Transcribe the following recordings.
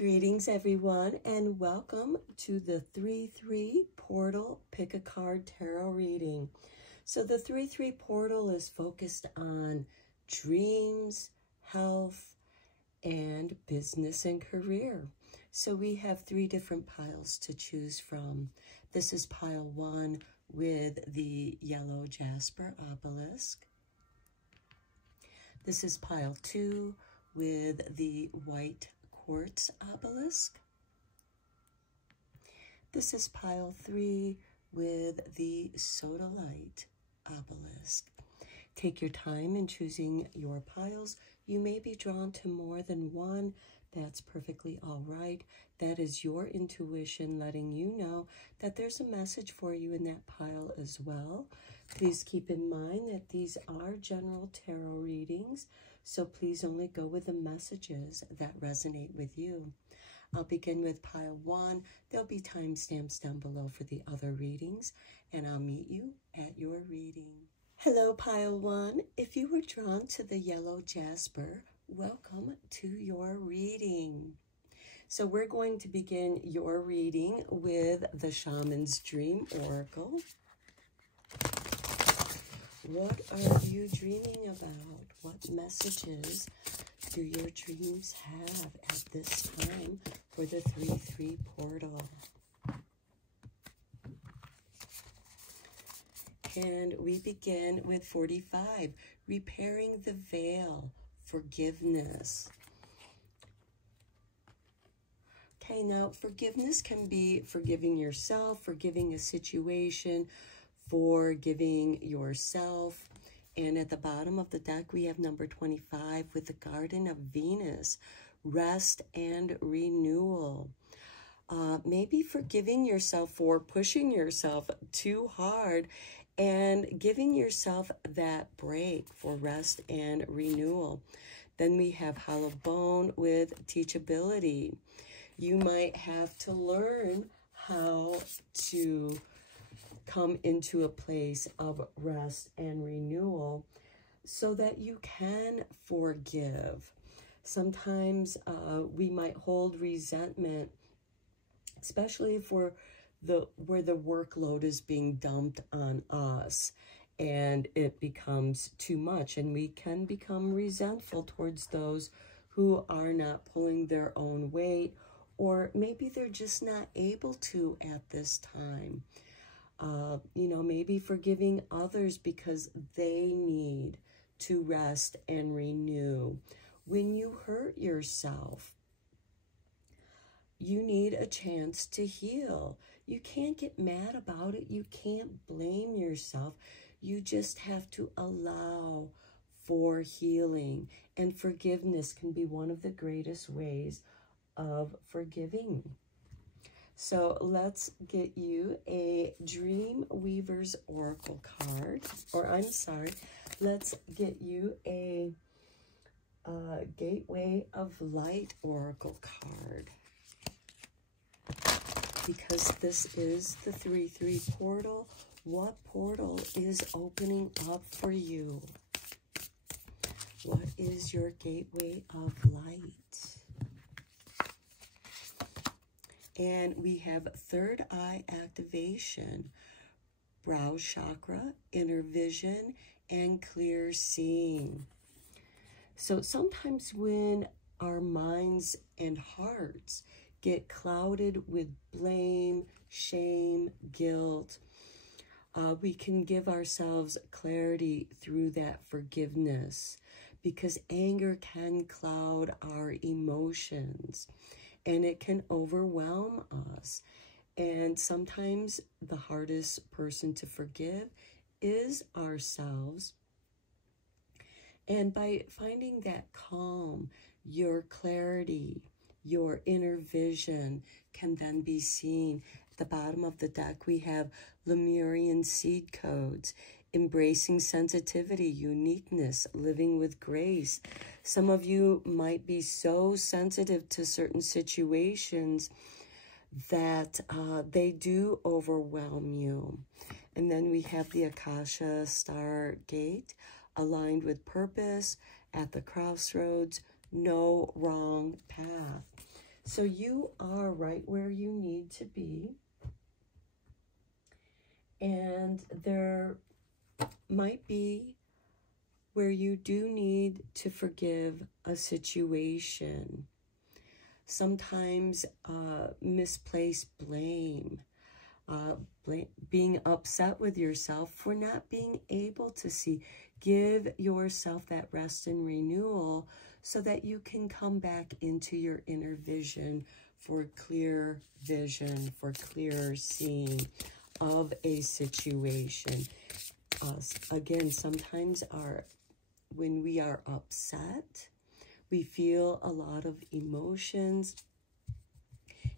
Greetings, everyone, and welcome to the 3-3 Portal Pick a Card Tarot reading. So the 3-3 Portal is focused on dreams, health, and business and career. So we have 3 different piles to choose from. This is pile 1 with the yellow jasper obelisk. This is pile 2 with the white quartz obelisk. This is pile 3 with the sodalite obelisk. Take your time in choosing your piles. You may be drawn to more than one. That's perfectly all right. That is your intuition letting you know that there's a message for you in that pile as well. Please keep in mind that these are general tarot readings, so please only go with the messages that resonate with you. I'll begin with pile 1. There'll be timestamps down below for the other readings, and I'll meet you at your reading. Hello, pile 1. If you were drawn to the yellow jasper, welcome to your reading. So we're going to begin your reading with the Shaman's Dream Oracle. What are you dreaming about? What messages do your dreams have at this time for the 3-3 portal? And we begin with 45, repairing the veil, forgiveness. Okay, now forgiveness can be forgiving yourself, forgiving a situation, forgiving yourself. And at the bottom of the deck, we have number 25 with the Garden of Venus, rest and renewal. Maybe forgiving yourself for pushing yourself too hard and giving yourself that break for rest and renewal. Then we have Hollow Bone with teachability. You might have to learn how to come into a place of rest and renewal so that you can forgive. Sometimes we might hold resentment, especially for where the workload is being dumped on us and it becomes too much, and we can become resentful towards those who are not pulling their own weight, or maybe they're just not able to at this time. You know, maybe forgiving others because they need to rest and renew. When you hurt yourself, you need a chance to heal. You can't get mad about it. You can't blame yourself. You just have to allow for healing. And forgiveness can be one of the greatest ways of forgiving. So let's get you a Dream Weaver's Oracle card. Or I'm sorry, let's get you a Gateway of Light Oracle card. Because this is the 3-3 portal. What portal is opening up for you? What is your Gateway of Light? And we have third eye activation, brow chakra, inner vision, and clear seeing. So sometimes when our minds and hearts get clouded with blame, shame, guilt, we can give ourselves clarity through that forgiveness, because anger can cloud our emotions and it can overwhelm us. And sometimes the hardest person to forgive is ourselves. And by finding that calm, your clarity, your inner vision can then be seen. At the bottom of the deck, we have Lemurian seed codes, embracing sensitivity, uniqueness, living with grace. Some of you might be so sensitive to certain situations that they do overwhelm you. And then we have the Akasha Star Gate, aligned with purpose, at the crossroads, no wrong path. So you are right where you need to be. And there might be where you do need to forgive a situation. Sometimes misplaced blame. Being upset with yourself for not being able to see. Give yourself that rest and renewal so that you can come back into your inner vision for clear vision, for clearer seeing of a situation. Again, sometimes when we are upset, we feel a lot of emotions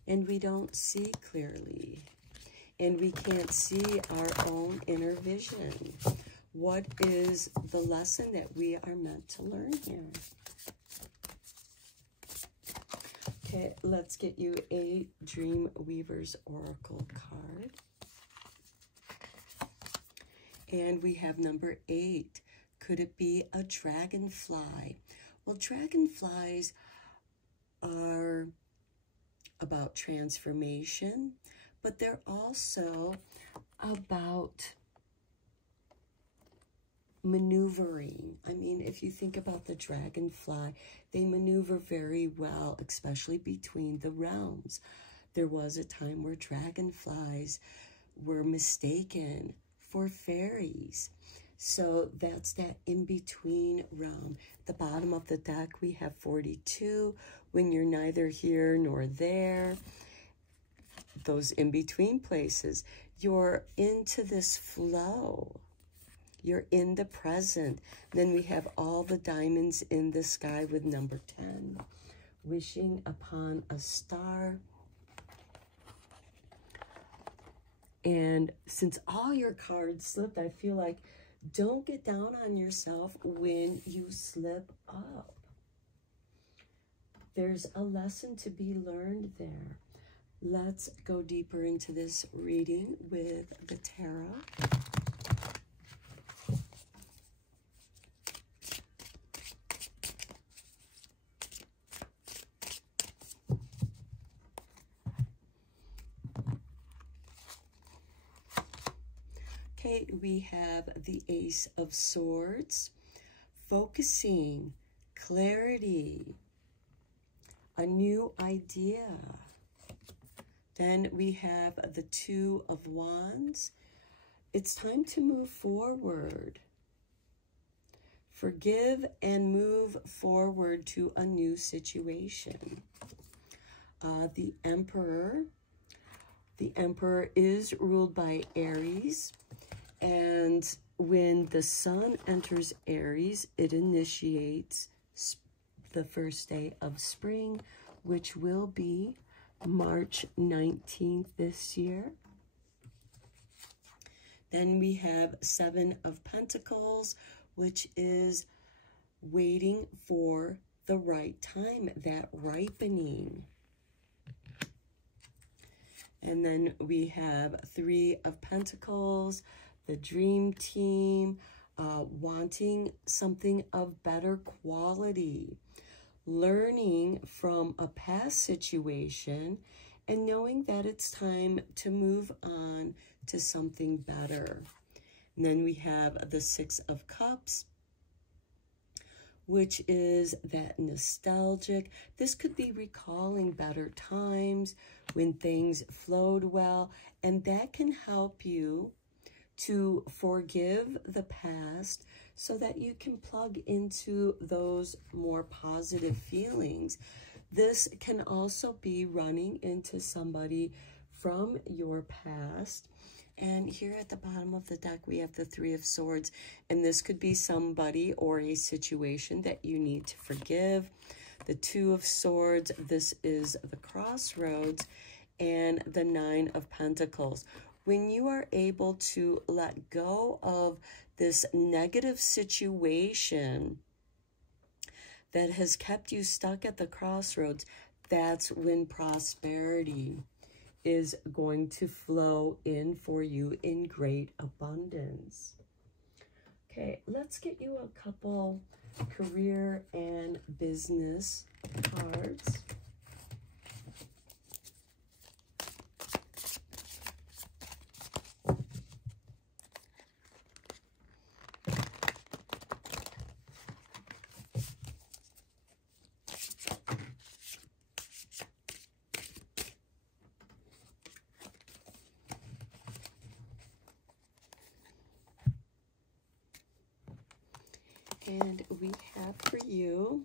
and we don't see clearly. And we can't see our own inner vision. What is the lesson that we are meant to learn here? Okay, let's get you a Dream Weaver's Oracle card. And we have number 8. Could it be a dragonfly? Well, dragonflies are about transformation, but they're also about maneuvering. I mean, if you think about the dragonfly, they maneuver very well, especially between the realms. There was a time where dragonflies were mistaken for fairies. So that's that in-between realm. The bottom of the deck, we have 42. When you're neither here nor there, those in-between places, you're into this flow. You're in the present. Then we have all the diamonds in the sky with number 10. Wishing upon a star. And since all your cards slipped, I feel like don't get down on yourself when you slip up. There's a lesson to be learned there. Let's go deeper into this reading with the tarot. Okay, we have the Ace of Swords, focusing, clarity, a new idea. Then we have the Two of Wands. It's time to move forward. Forgive and move forward to a new situation. The Emperor. The Emperor is ruled by Aries. And when the sun enters Aries, it initiates the first day of spring, which will be March 19th this year. Then we have Seven of Pentacles, which is waiting for the right time, that ripening. And then we have Three of Pentacles, the dream team, wanting something of better quality, learning from a past situation and knowing that it's time to move on to something better. And then we have the Six of Cups, which is that nostalgic. This could be recalling better times when things flowed well, and that can help you to forgive the past so that you can plug into those more positive feelings. This can also be running into somebody from your past. And here at the bottom of the deck, we have the Three of Swords. And this could be somebody or a situation that you need to forgive. The Two of Swords, this is the crossroads. And the Nine of Pentacles. When you are able to let go of this negative situation that has kept you stuck at the crossroads, that's when prosperity is going to flow in for you in great abundance. Okay, let's get you a couple career and business cards. And we have for you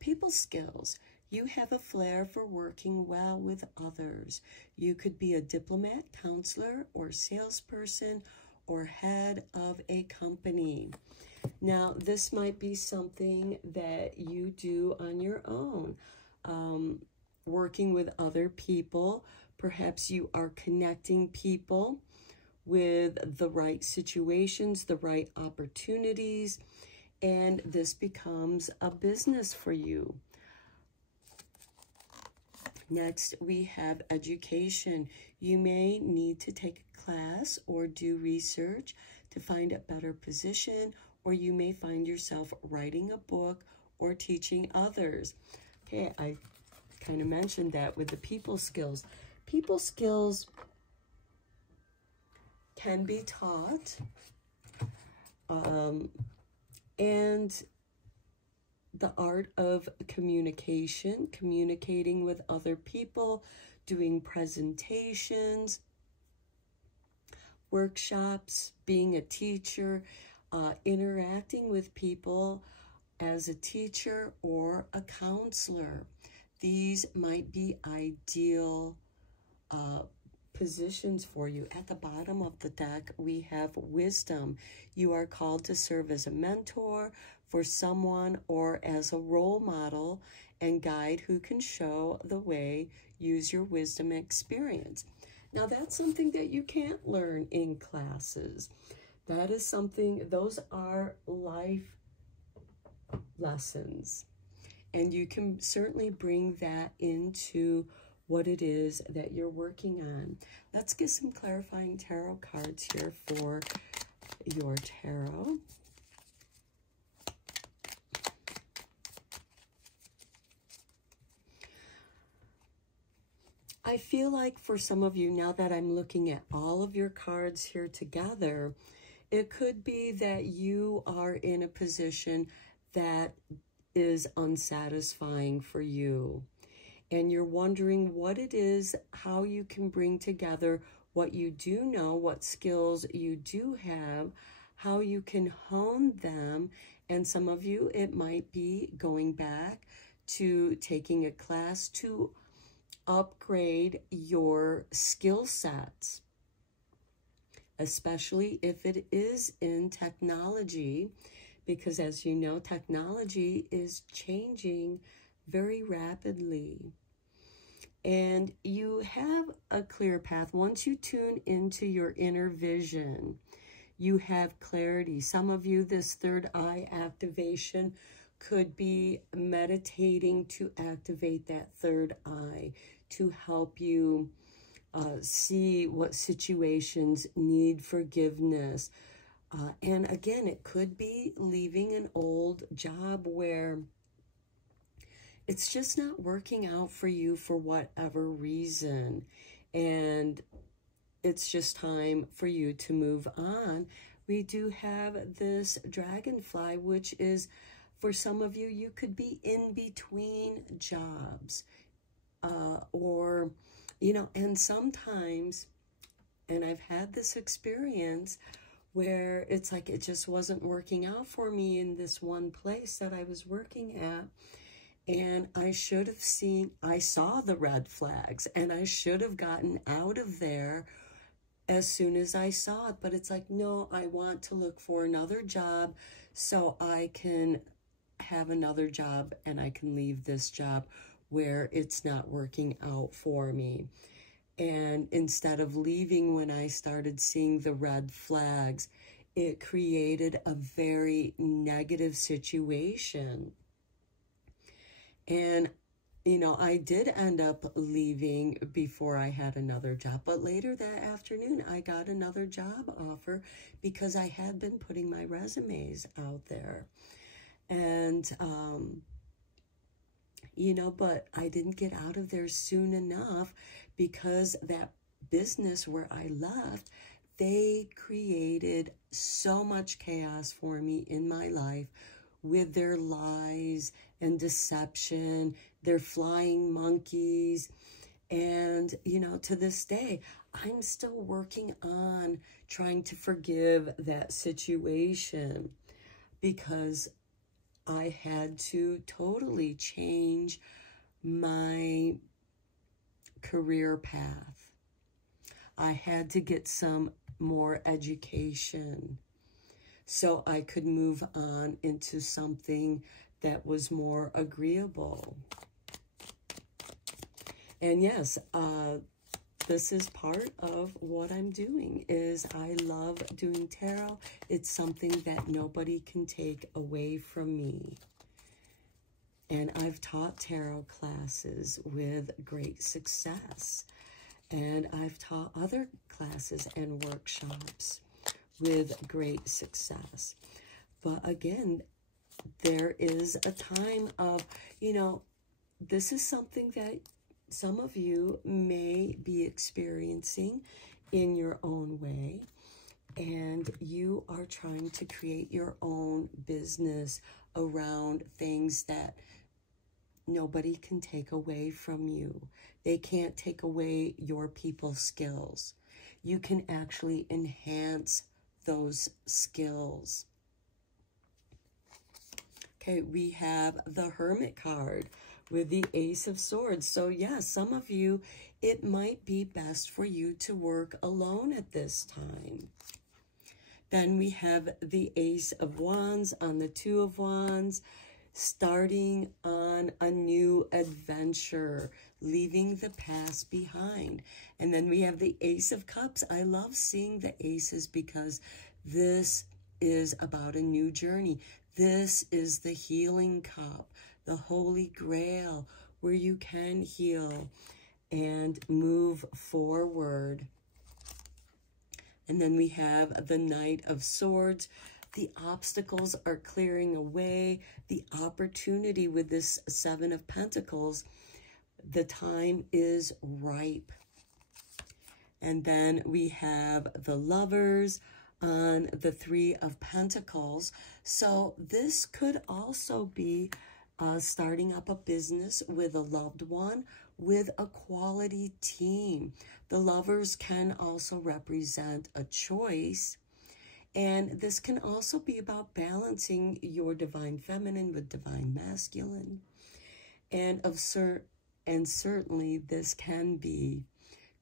people skills. You have a flair for working well with others. You could be a diplomat, counselor, or salesperson, or head of a company. Now, this might be something that you do on your own, working with other people. Perhaps you are connecting people with the right situations, the right opportunities, and this becomes a business for you. Next, we have education. You may need to take a class or do research to find a better position, or you may find yourself writing a book or teaching others. Okay, I kind of mentioned that with the people skills. People skills can be taught, and the art of communication, communicating with other people, doing presentations, workshops, being a teacher, interacting with people as a teacher or a counselor. These might be ideal positions for you. At the bottom of the deck, we have wisdom. You are called to serve as a mentor for someone or as a role model and guide who can show the way. Use your wisdom experience. Now, that's something that you can't learn in classes. That is something, those are life lessons. And you can certainly bring that into what it is that you're working on. Let's get some clarifying tarot cards here for your tarot. I feel like for some of you, now that I'm looking at all of your cards here together, it could be that you are in a position that is unsatisfying for you. And you're wondering what it is, how you can bring together what you do know, what skills you do have, how you can hone them. And some of you, it might be going back to taking a class to upgrade your skill sets, especially if it is in technology, because as you know, technology is changing very rapidly. And you have a clear path. Once you tune into your inner vision, you have clarity. Some of you, this third eye activation could be meditating to activate that third eye to help you see what situations need forgiveness. And again, it could be leaving an old job where it's just not working out for you for whatever reason. And it's just time for you to move on. We do have this dragonfly, which is, for some of you, you could be in between jobs. Or, you know, and sometimes, and I've had this experience where it's like it just wasn't working out for me in this one place that I was working at. And I should have seen, I saw the red flags, and I should have gotten out of there as soon as I saw it. But it's like, no, I want to look for another job so I can have another job and I can leave this job where it's not working out for me. And instead of leaving when I started seeing the red flags, it created a very negative situation. And, you know, I did end up leaving before I had another job. But later that afternoon, I got another job offer because I had been putting my resumes out there. And, you know, but I didn't get out of there soon enough because that business where I left, they created so much chaos for me in my life with their lies and deception, their flying monkeys. And, you know, to this day, I'm still working on trying to forgive that situation because I had to totally change my career path. I had to get some more education so I could move on into something that was more agreeable. And yes, this is part of what I'm doing, is I love doing tarot. It's something that nobody can take away from me. And I've taught tarot classes with great success. And I've taught other classes and workshops with great success. But again, there is a time of, you know, this is something that some of you may be experiencing in your own way, and you are trying to create your own business around things that nobody can take away from you. They can't take away your people skills. You can actually enhance those skills. Okay, we have the Hermit card with the Ace of Swords. So yes, some of you, it might be best for you to work alone at this time. Then we have the Ace of Wands on the Two of Wands, starting on a new adventure, leaving the past behind. And then we have the Ace of Cups. I love seeing the aces because this is about a new journey. This is the healing cup, the Holy Grail, where you can heal and move forward. And then we have the Knight of Swords. The obstacles are clearing away. The opportunity with this Seven of Pentacles, the time is ripe. And then we have the Lovers on the Three of Pentacles. So this could also be starting up a business with a loved one, with a quality team. The Lovers can also represent a choice. And this can also be about balancing your divine feminine with divine masculine. And certainly this can be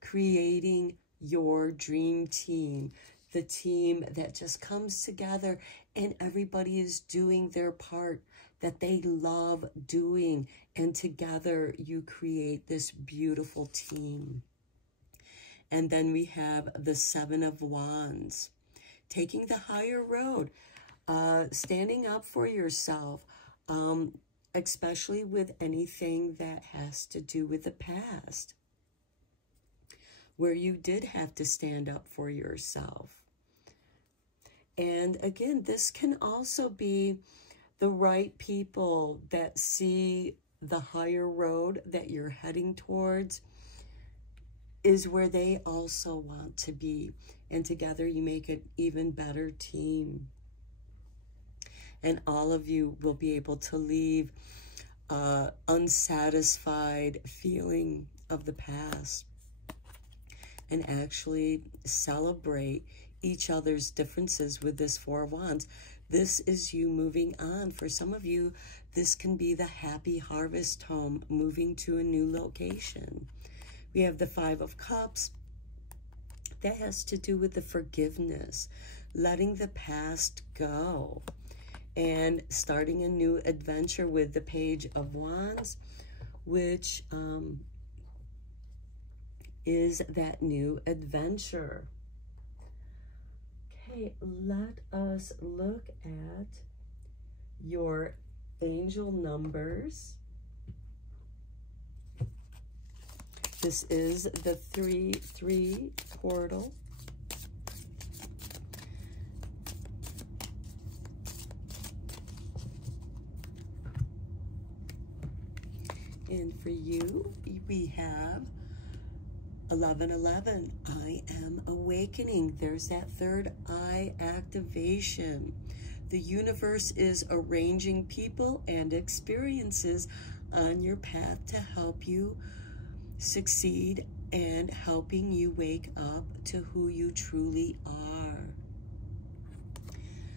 creating your dream team, the team that just comes together and everybody is doing their part that they love doing, and together you create this beautiful team. And then we have the Seven of Wands, taking the higher road, standing up for yourself, especially with anything that has to do with the past, where you did have to stand up for yourself. And again, this can also be the right people that see the higher road that you're heading towards is where they also want to be. And together you make an even better team. And all of you will be able to leave unsatisfied feeling of the past and actually celebrate each other's differences with this Four of Wands. This is you moving on. For some of you, this can be the happy harvest home, moving to a new location. We have the Five of Cups. That has to do with the forgiveness, letting the past go, and starting a new adventure with the Page of Wands, which is that new adventure. Okay, let us look at your angel numbers. This is the 3-3 portal. And for you, we have 1111. I am awakening. There's that third eye activation. The universe is arranging people and experiences on your path to help you succeed and helping you wake up to who you truly are.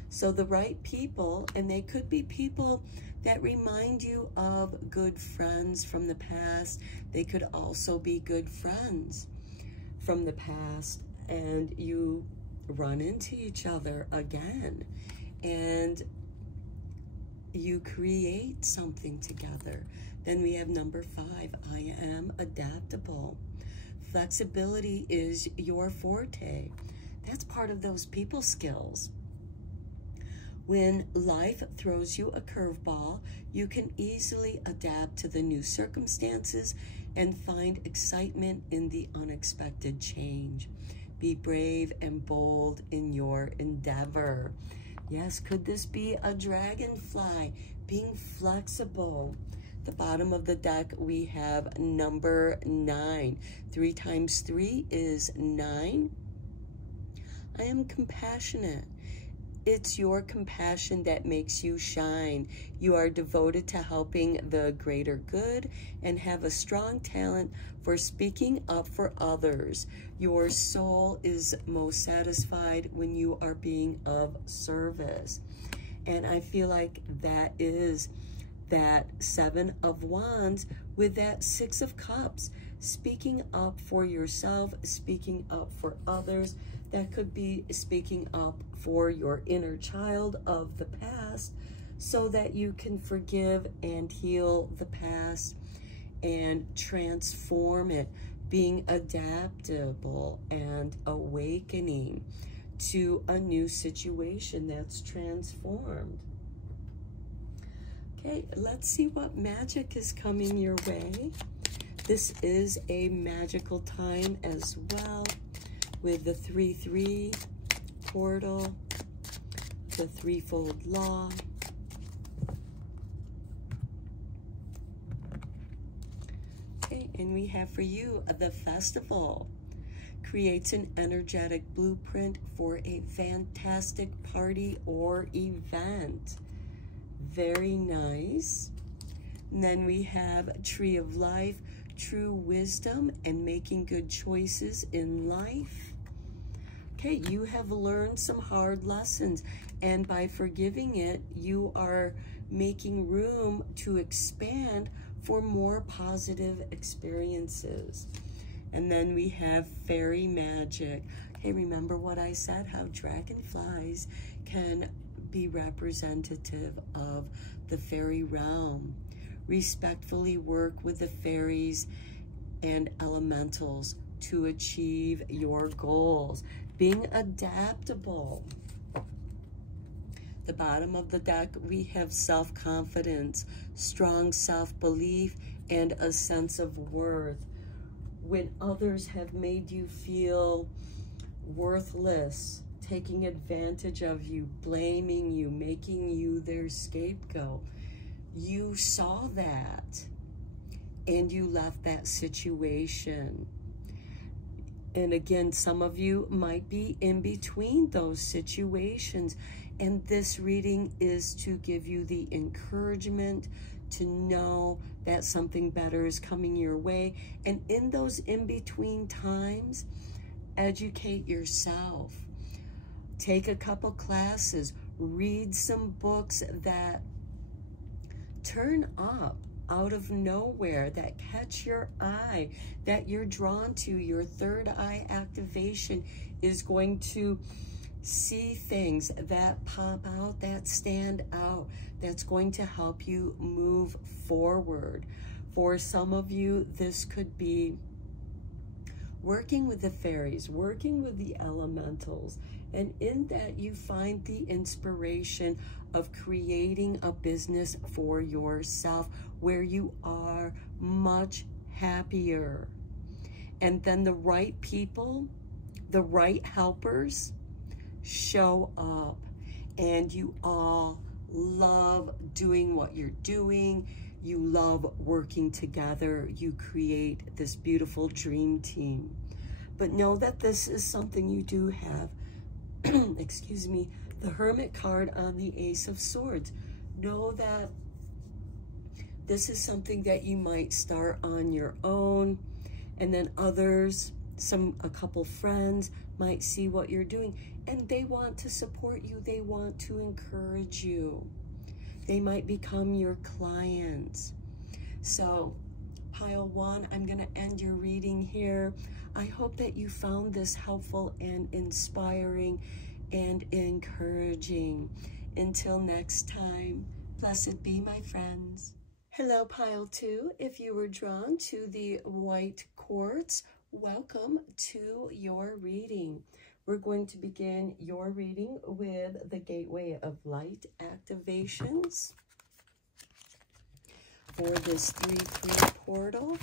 So the right people, and they could be people that remind you of good friends from the past. They could also be good friends from the past, and you run into each other again, and you create something together. Then we have number 5, I am adaptable. Flexibility is your forte. That's part of those people skills. When life throws you a curveball, you can easily adapt to the new circumstances and find excitement in the unexpected change. Be brave and bold in your endeavor. Yes, could this be a dragonfly? Being flexible. The bottom of the deck, we have number 9. 3 times 3 is 9. I am compassionate. It's your compassion that makes you shine. You are devoted to helping the greater good and have a strong talent for speaking up for others. Your soul is most satisfied when you are being of service. And I feel like that is that 7 of Wands with that 6 of Cups. Speaking up for yourself, speaking up for others. That could be speaking up for your inner child of the past so that you can forgive and heal the past and transform it. Being adaptable and awakening to a new situation that's transformed. Okay, let's see what magic is coming your way. This is a magical time as well, with the 3-3 portal, the threefold law. Okay, and we have for you the festival. Creates an energetic blueprint for a fantastic party or event. Very nice. And then we have Tree of Life, true wisdom and making good choices in life. Okay, you have learned some hard lessons, and by forgiving it, you are making room to expand for more positive experiences. And then we have fairy magic. Okay, remember what I said, how dragonflies can be representative of the fairy realm. Respectfully work with the fairies and elementals to achieve your goals. Being adaptable. The bottom of the deck, we have self-confidence, strong self-belief, and a sense of worth. When others have made you feel worthless, taking advantage of you, blaming you, making you their scapegoat, you saw that and you left that situation. And again, some of you might be in between those situations, and this reading is to give you the encouragement to know that something better is coming your way. And in those in-between times, educate yourself. Take a couple classes, read some books that turn up out of nowhere, that catch your eye, that you're drawn to. Your third eye activation is going to see things that pop out, that stand out, that's going to help you move forward. For some of you, this could be working with the fairies, working with the elementals, and in that you find the inspiration of creating a business for yourself where you are much happier. And then the right people, the right helpers show up, and you all love doing what you're doing. You love working together. You create this beautiful dream team. But know that this is something you do have, excuse me, the Hermit card on the Ace of Swords. Know that this is something that you might start on your own, and then others a couple friends might see what you're doing, and they want to support you. They want to encourage you. They might become your clients. So, pile 1, I'm going to end your reading here. I hope that you found this helpful and inspiring and encouraging. Until next time, blessed be, my friends. Hello, pile 2. If you were drawn to the white quartz, welcome to your reading. We're going to begin your reading with the Gateway of Light activations for this 3-3 portal.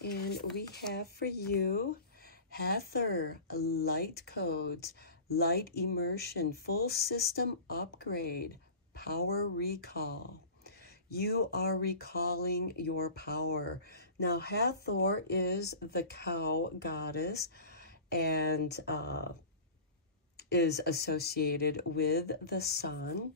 And we have for you Heather, light codes, light immersion, full system upgrade, power recall. You are recalling your power. Now, Hathor is the cow goddess and is associated with the sun.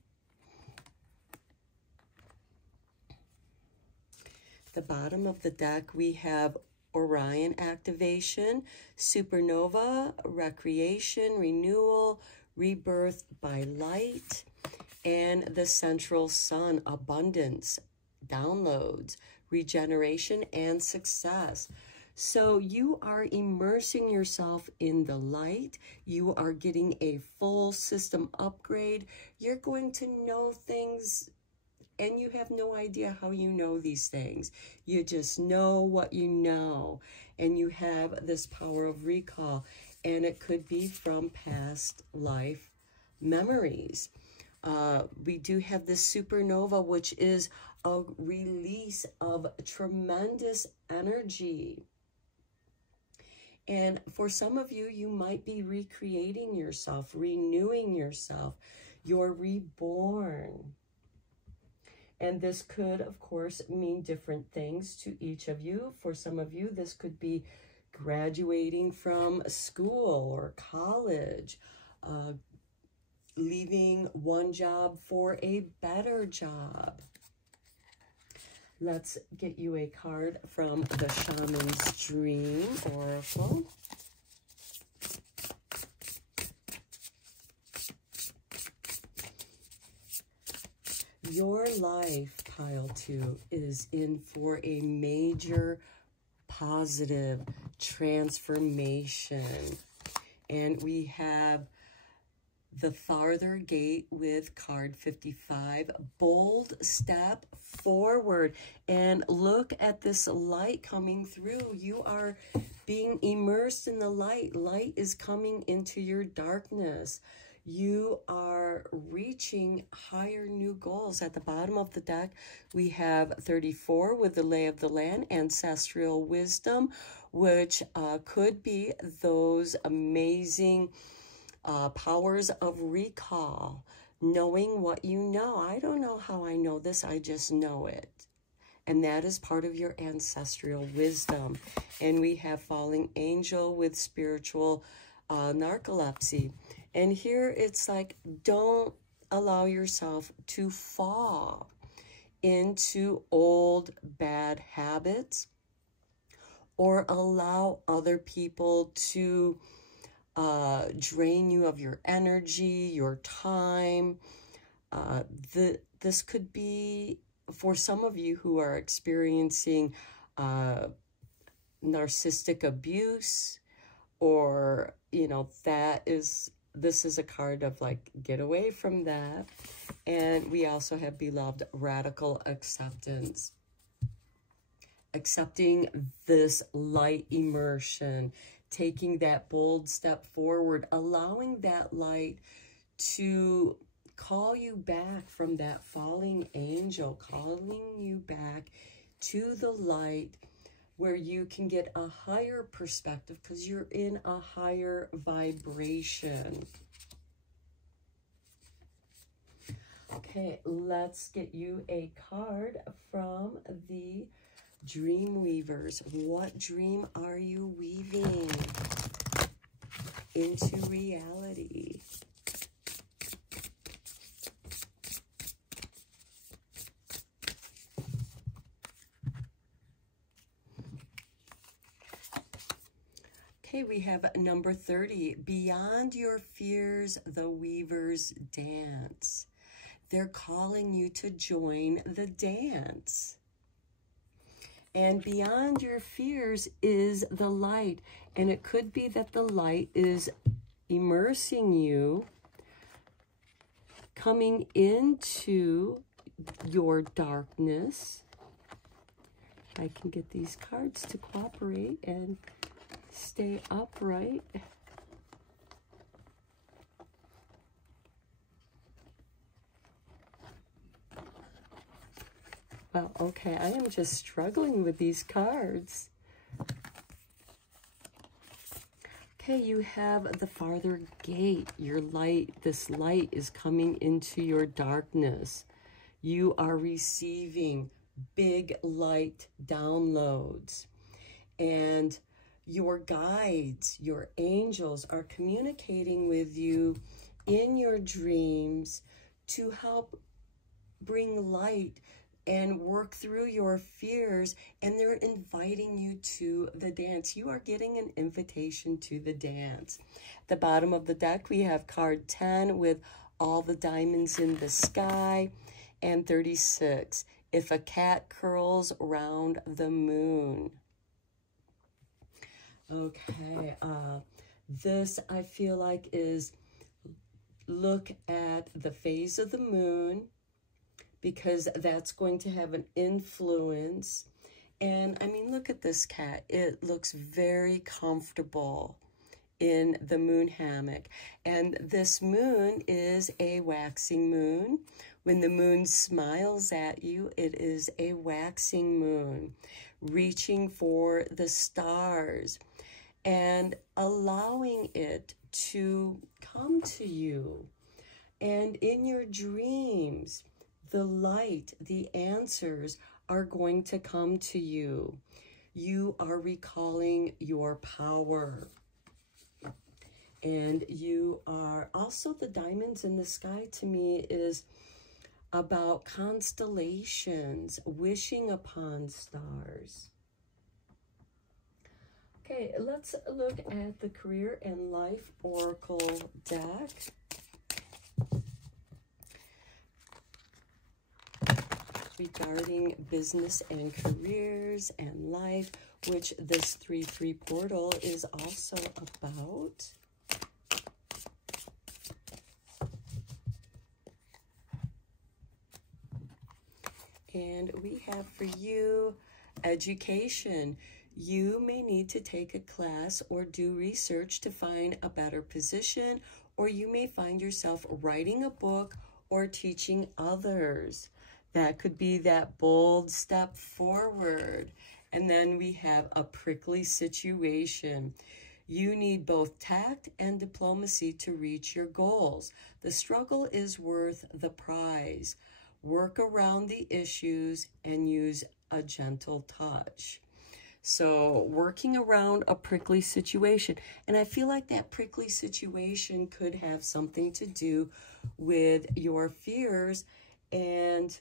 The bottom of the deck, we have Orion activation, supernova, recreation, renewal, rebirth by light, and the central sun, abundance, downloads, regeneration, and success. So you are immersing yourself in the light. You are getting a full system upgrade. You're going to know things, and you have no idea how you know these things. You just know what you know, and you have this power of recall, and it could be from past life memories. We do have this supernova, which is a release of tremendous energy. And for some of you, you might be recreating yourself, renewing yourself. You're reborn. And this could, of course, mean different things to each of you. For some of you, this could be graduating from school or college, leaving one job for a better job. Let's get you a card from the Shaman's Dream Oracle. Your life, pile 2, is in for a major positive transformation. And we have the farther gate with card 55, bold step forward. And look at this light coming through. You are being immersed in the light. Light is coming into your darkness. You are reaching higher new goals. At the bottom of the deck, we have 34 with the lay of the land, ancestral wisdom, which could be those amazing powers of recall, knowing what you know. I don't know how I know this, I just know it. And that is part of your ancestral wisdom. And we have falling angel with spiritual narcolepsy. And here it's like, don't allow yourself to fall into old bad habits or allow other people to drain you of your energy, your time. This could be for some of you who are experiencing narcissistic abuse, or, you know, this is a card of like, get away from that. And we also have beloved radical acceptance. Accepting this light immersion, taking that bold step forward, allowing that light to call you back from that falling angel, calling you back to the light where you can get a higher perspective because you're in a higher vibration. Okay, let's get you a card from the Dream Weavers. What dream are you weaving into reality? Okay, we have number 30. Beyond your fears, the weavers dance. They're calling you to join the dance. And beyond your fears is the light. And it could be that the light is immersing you, coming into your darkness. I can get these cards to cooperate and stay upright. Well, okay, I am just struggling with these cards. Okay, you have the farther gate. Your light, this light is coming into your darkness. You are receiving big light downloads. And your guides, your angels are communicating with you in your dreams to help bring light and work through your fears, and they're inviting you to the dance. You are getting an invitation to the dance. At the bottom of the deck, we have card 10 with all the diamonds in the sky, and 36, if a cat curls around the moon. Okay, this I feel like is look at the phase of the moon, because that's going to have an influence. And I mean, look at this cat. It looks very comfortable in the moon hammock. And this moon is a waxing moon. When the moon smiles at you, it is a waxing moon, reaching for the stars and allowing it to come to you. And in your dreams, the light, the answers are going to come to you. You are recalling your power. And you are also, the diamonds in the sky to me is about constellations, wishing upon stars. Okay, let's look at the career and life oracle deck. Regarding business and careers and life, which this 3-3 portal is also about. And we have for you education. You may need to take a class or do research to find a better position, or you may find yourself writing a book or teaching others. That could be that bold step forward. And then we have a prickly situation. You need both tact and diplomacy to reach your goals. The struggle is worth the prize. Work around the issues and use a gentle touch. So working around a prickly situation. And I feel like that prickly situation could have something to do with your fears, and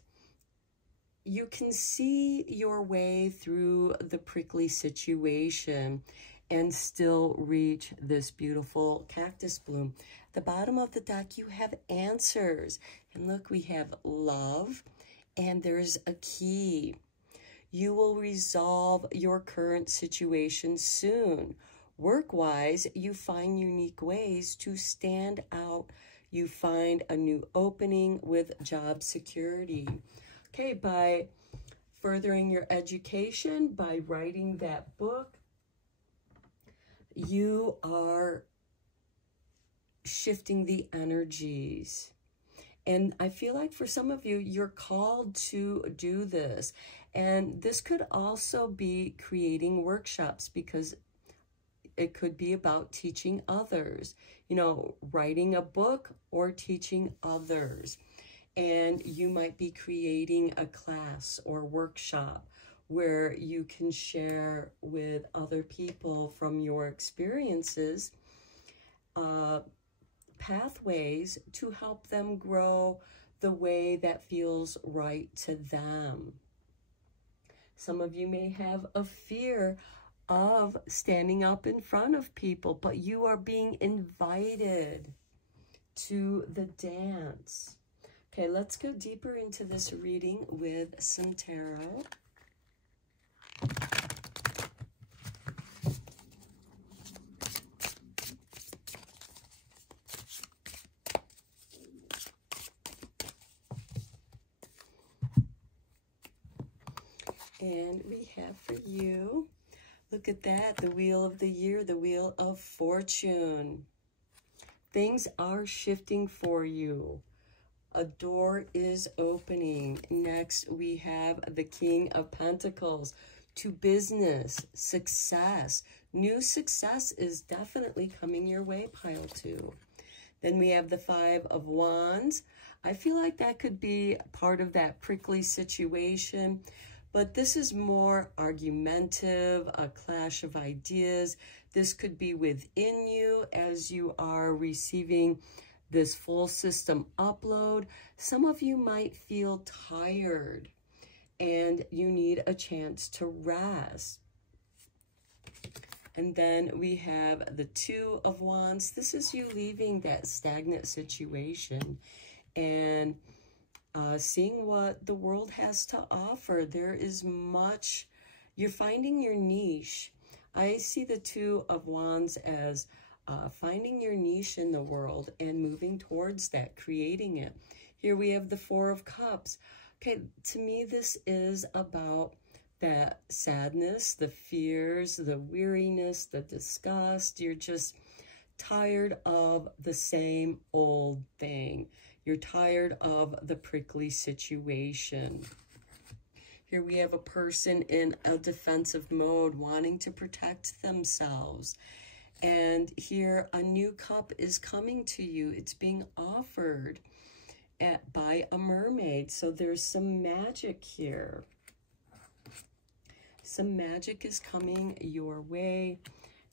you can see your way through the prickly situation and still reach this beautiful cactus bloom. At the bottom of the deck, you have answers. And look, we have love, and there's a key. You will resolve your current situation soon. Work-wise, you find unique ways to stand out. You find a new opening with job security. Okay, by furthering your education, by writing that book, you are shifting the energies. And I feel like for some of you, you're called to do this. And this could also be creating workshops, because it could be about teaching others, you know, writing a book or teaching others. And you might be creating a class or workshop where you can share with other people from your experiences pathways to help them grow the way that feels right to them. Some of you may have a fear of standing up in front of people, but you are being invited to the dance. Okay, let's go deeper into this reading with some tarot. And we have for you, look at that, the Wheel of the Year, the Wheel of Fortune. Things are shifting for you. A door is opening. Next, we have the King of Pentacles. To business, success. New success is definitely coming your way, pile 2. Then we have the Five of Wands. I feel like that could be part of that prickly situation, but this is more argumentative, a clash of ideas. This could be within you as you are receiving this full system upload. Some of you might feel tired and you need a chance to rest. And then we have the Two of Wands. This is you leaving that stagnant situation and seeing what the world has to offer. There is much. You're finding your niche. I see the Two of Wands as finding your niche in the world and moving towards that, creating it. Here we have the Four of Cups. Okay, to me, this is about that sadness, the fears, the weariness, the disgust. You're just tired of the same old thing. You're tired of the prickly situation. Here we have a person in a defensive mode, wanting to protect themselves. And here a new cup is coming to you. It's being offered by a mermaid. So there's some magic here. Some magic is coming your way.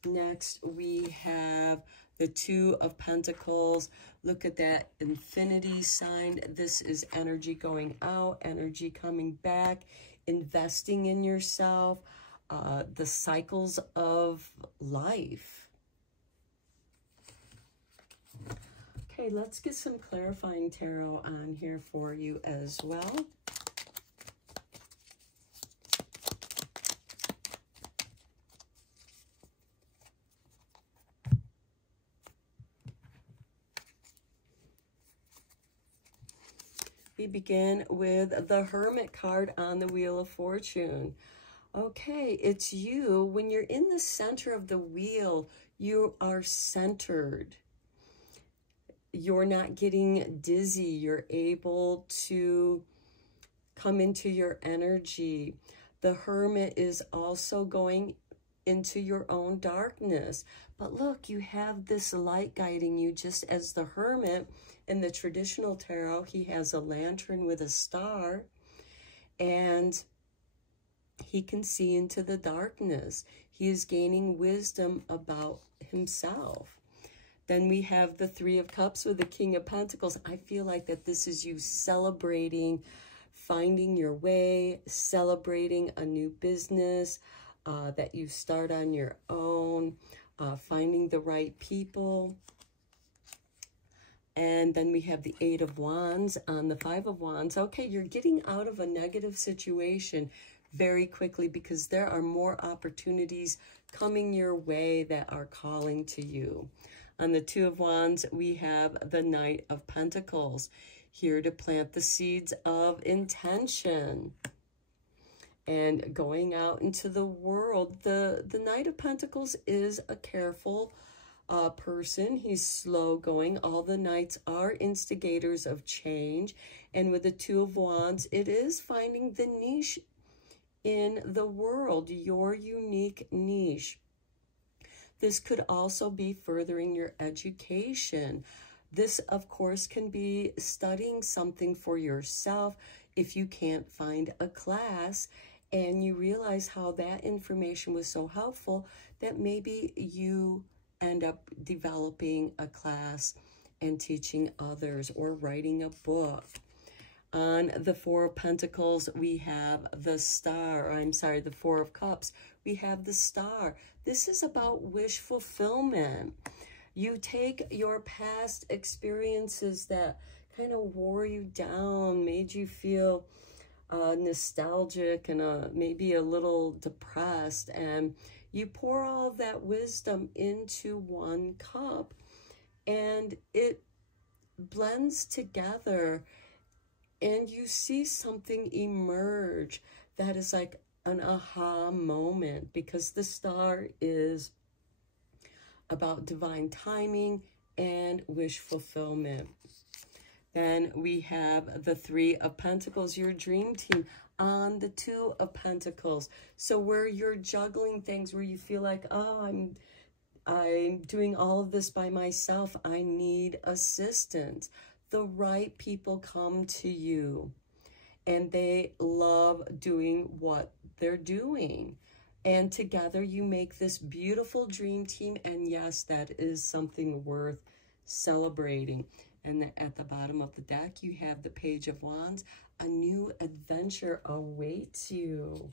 Next, we have the Two of Pentacles. Look at that infinity sign. This is energy going out, energy coming back, investing in yourself, the cycles of life. Okay, let's get some clarifying tarot on here for you as well. We begin with the Hermit card on the Wheel of Fortune. Okay, it's you. When you're in the center of the wheel, you are centered. You're not getting dizzy. You're able to come into your energy. The Hermit is also going into your own darkness. But look, you have this light guiding you, just as the Hermit in the traditional tarot, he has a lantern with a star, and he can see into the darkness. He is gaining wisdom about himself. Then we have the Three of Cups with the King of Pentacles. I feel like that this is you celebrating, finding your way, celebrating a new business that you start on your own, finding the right people. And then we have the Eight of Wands on the Five of Wands. Okay, you're getting out of a negative situation very quickly because there are more opportunities coming your way that are calling to you. On the Two of Wands, we have the Knight of Pentacles, here to plant the seeds of intention and going out into the world. The Knight of Pentacles is a careful person. He's slow going. All the knights are instigators of change. And with the Two of Wands, it is finding the niche in the world, your unique niche. This could also be furthering your education. This, of course, can be studying something for yourself if you can't find a class and you realize how that information was so helpful that maybe you end up developing a class and teaching others or writing a book. On the Four of Pentacles, we have the Four of Cups. we have the Star. This is about wish fulfillment. You take your past experiences that kind of wore you down, made you feel nostalgic and maybe a little depressed, and you pour all of that wisdom into one cup, and it blends together, and you see something emerge that is like an aha moment, because the Star is about divine timing and wish fulfillment. Then we have the Three of Pentacles, your dream team, on the Two of Pentacles. So where you're juggling things, where you feel like, oh, I'm doing all of this by myself, I need assistance. The right people come to you, and they love doing what they're doing. And together you make this beautiful dream team, and yes, that is something worth celebrating. And at the bottom of the deck, you have the Page of Wands. A new adventure awaits you.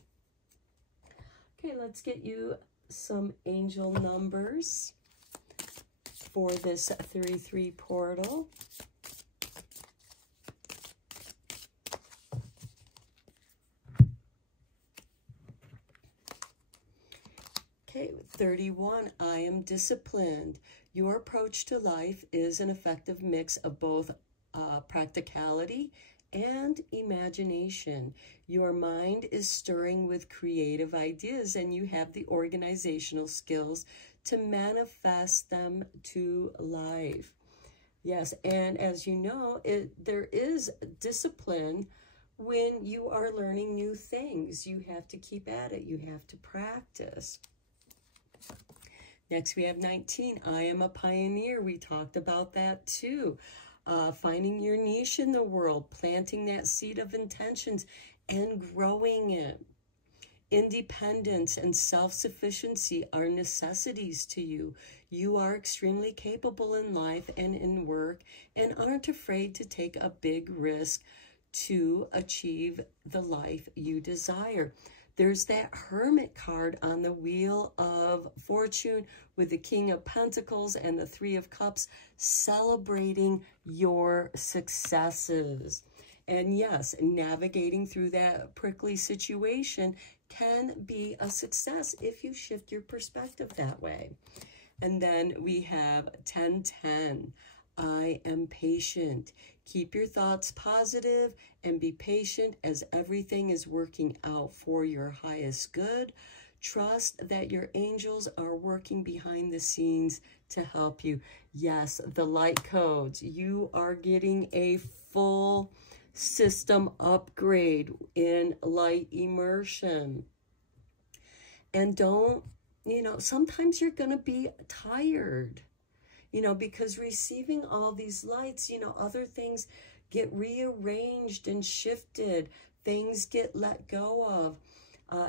Okay, let's get you some angel numbers for this 33 portal. Okay, 31, I am disciplined. Your approach to life is an effective mix of both practicality and imagination. Your mind is stirring with creative ideas, and you have the organizational skills to manifest them to life. Yes, and as you know, there is discipline when you are learning new things. You have to keep at it. You have to practice. Next, we have 19. I am a pioneer. We talked about that too. Finding your niche in the world, planting that seed of intentions and growing it. Independence and self-sufficiency are necessities to you. You are extremely capable in life and in work, and aren't afraid to take a big risk to achieve the life you desire. There's that Hermit card on the Wheel of Fortune with the King of Pentacles and the Three of Cups, celebrating your successes. And yes, navigating through that prickly situation can be a success if you shift your perspective that way. And then we have 10-10. I am patient. Keep your thoughts positive and be patient, as everything is working out for your highest good. Trust that your angels are working behind the scenes to help you. Yes, the light codes. You are getting a full system upgrade in light immersion. And don't, sometimes you're going to be tired. Because receiving all these lights, other things get rearranged and shifted. Things get let go of.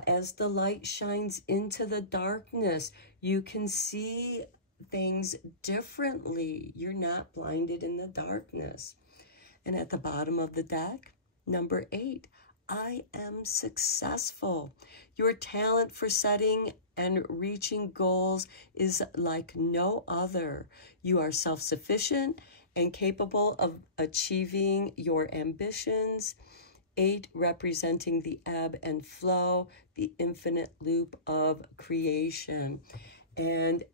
As the light shines into the darkness, you can see things differently. You're not blinded in the darkness. And at the bottom of the deck, number 8, I am successful. Your talent for setting and reaching goals is like no other. You are self-sufficient and capable of achieving your ambitions. 8 representing the ebb and flow, the infinite loop of creation. And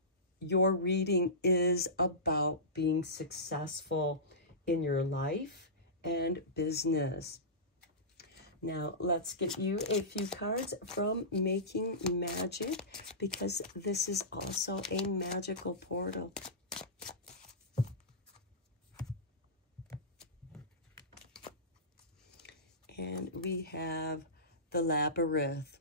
your reading is about being successful in your life and business. Now, let's get you a few cards from Making Magic, because this is also a magical portal. And we have the Labyrinth.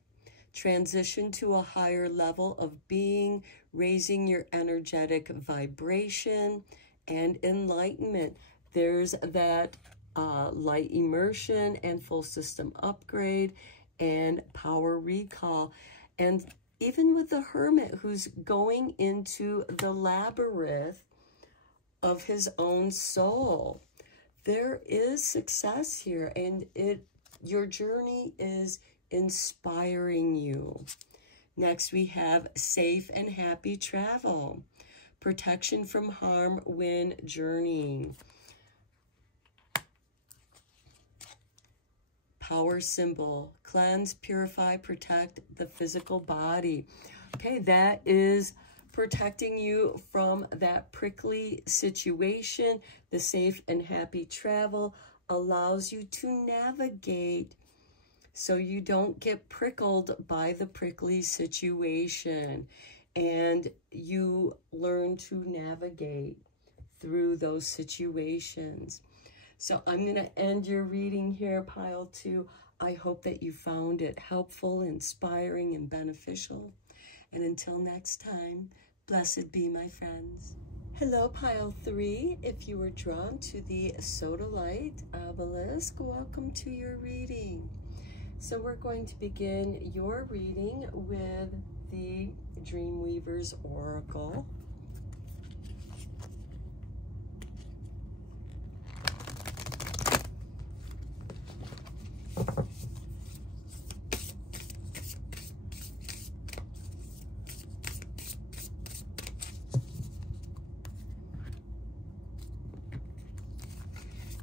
Transition to a higher level of being, raising your energetic vibration and enlightenment. There's that light immersion and full system upgrade and power recall. And even with the Hermit, who's going into the labyrinth of his own soul, there is success here, and your journey is inspiring you. Next, we have safe and happy travel. Protection from harm when journeying. Power symbol. Cleanse, purify, protect the physical body. Okay, that is protecting you from that prickly situation. The safe and happy travel allows you to navigate so you don't get prickled by the prickly situation, and you learn to navigate through those situations. So I'm going to end your reading here, pile 2. I hope that you found it helpful, inspiring, and beneficial. And until next time, blessed be, my friends. Hello, pile 3. If you were drawn to the sodalite obelisk, welcome to your reading. So we're going to begin your reading with the Dreamweaver's Oracle.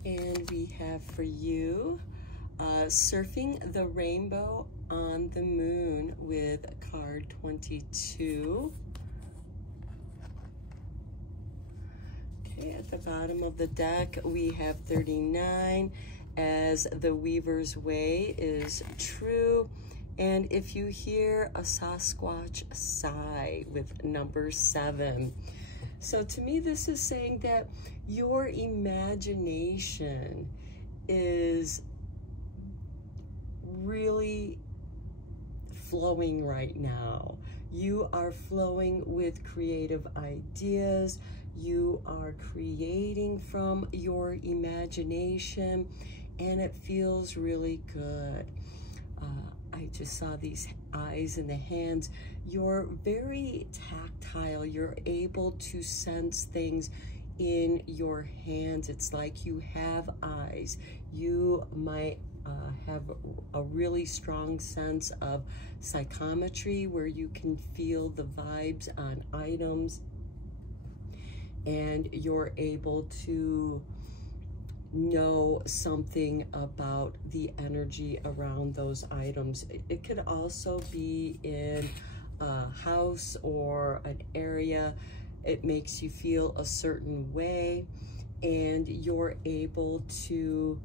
And we have for you, Surfing the Rainbow on the Moon with card 22. Okay, at the bottom of the deck, we have 39, as the Weaver's Way is true. And if you hear a Sasquatch sigh with number 7. So to me, this is saying that your imagination is really flowing right now. You are flowing with creative ideas. You are creating from your imagination, and it feels really good. I just saw these eyes and the hands. You're very tactile. You're able to sense things in your hands. It's like you have eyes. You might have a really strong sense of psychometry, where you can feel the vibes on items, and you're able to know something about the energy around those items. It could also be in a house or an area. It makes you feel a certain way, and you're able to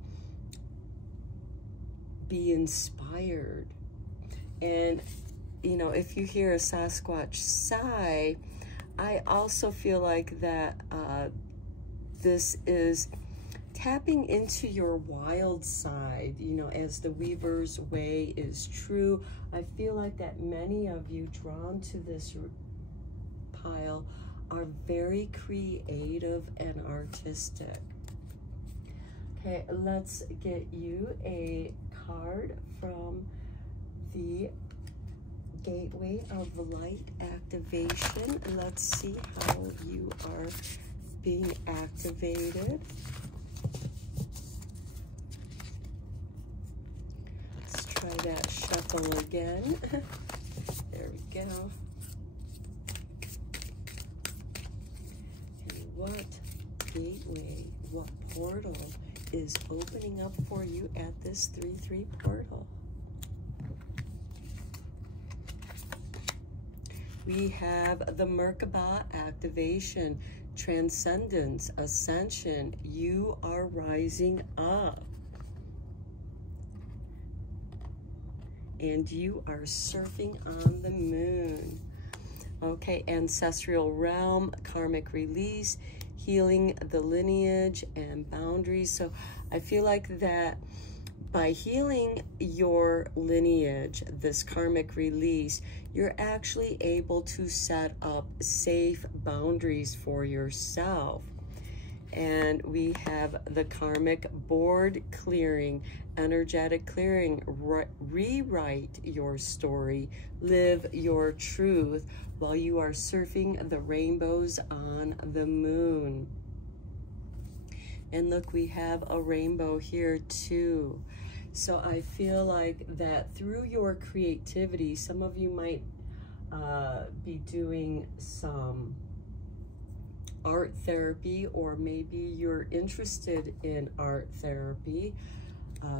be inspired. And, you know, if you hear a Sasquatch sigh, I also feel like that this is tapping into your wild side, you know, as the Weaver's Way is true. I feel like that many of you drawn to this pile are very creative and artistic. Okay, let's get you a card from the Gateway of Light activation. Let's see how you are being activated. Let's try that shuffle again. There we go. And what gateway, what portal is opening up for you at this 3-3 portal? We have the Merkaba activation, transcendence, ascension. You are rising up. And you are surfing on the moon. Okay, ancestral realm, karmic release, healing the lineage and boundaries. So I feel like that by healing your lineage, this karmic release, you're actually able to set up safe boundaries for yourself. And we have the karmic board clearing, energetic clearing, rewrite your story, live your truth while you are surfing the rainbows on the moon. And look, we have a rainbow here too. So I feel like that through your creativity, some of you might be doing some art therapy, or maybe you're interested in art therapy.